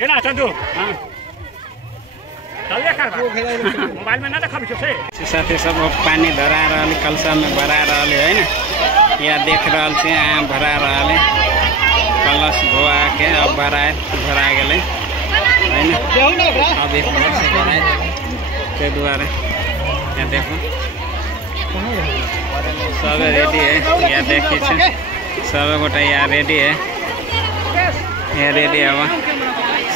ये ना चंदू हां चल कर मोबाइल में ना देखा से साथी सब पानी धरा रहा कलसा में भरा रहा है ना या देख रहा छे भरा रहा कलश धोआ के अब भरा गए है ना अब एक बार से भरा के द्वारा या देखो सब रेडी है या देखी सब गोटा यहाँ रेडी है या रेडी है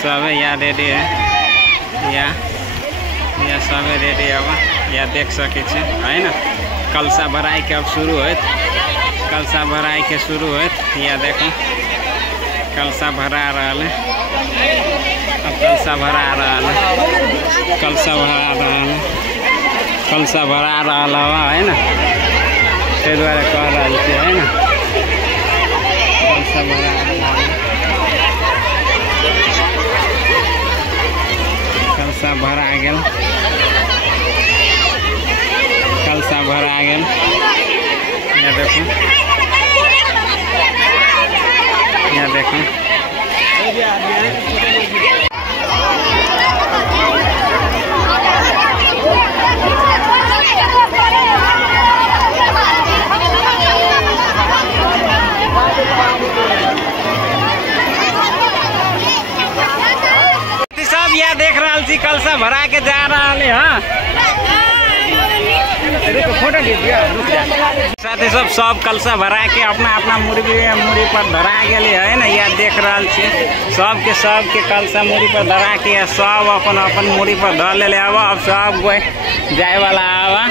सब यहाँ रेडी है या सब रेडी है या देख सके है ना कलसा भराई के अब शुरू हो कलसा भराई के शुरू हो या देखो कलसा भरा रहा है अब कलसा भरा रहा है कलसा भरा रहा है कलसा भरा रहा है ना ते द्वारा कह रहा है ना कलसा भरा कलसा भरा गया कलसा भरा गया या देखो या देखो सब यह देख रहा छी कलसा भरा के जा रहा है हाँ फोटो साथी सब कलसा भरा के अपना अपना मुड़ी पर धरा गए है ना यह देख रहा छे सबके कलसा मुड़ी पर धरा के सब अपन मुड़ी पर धर ले अब सब कोई जाए वाला आवा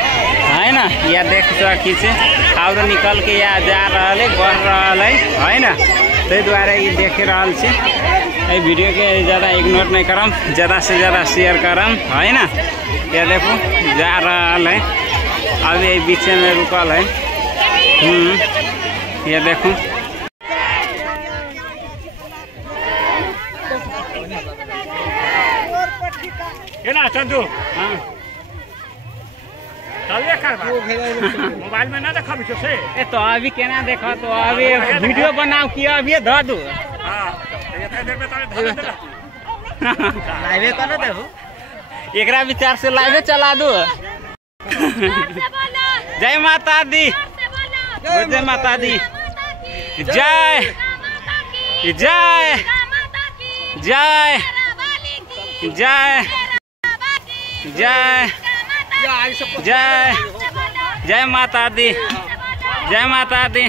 है ना यह देख सकी और निकल के यहाँ जा रहा है बढ़ रहा है ना ते द्वारा ये देख रहा छे वीडियो के ज़्यादा इग्नोर नहीं करम ज़्यादा से ज़्यादा शेयर करम है ना ये देखो जा रहा है अब ये बीच में रुकल है ये देखो ये ना चंदू हाँ मोबाइल में ना देखा से ए तो अभी केना देखा तो अभी वीडियो बनाओ कि अभी ध दू लाइवे कर दे एकरा विचार से लाइवे चला दू जय माता दी जय माता दी जय जय जय जय जय जय जय माता दी जय माता दी।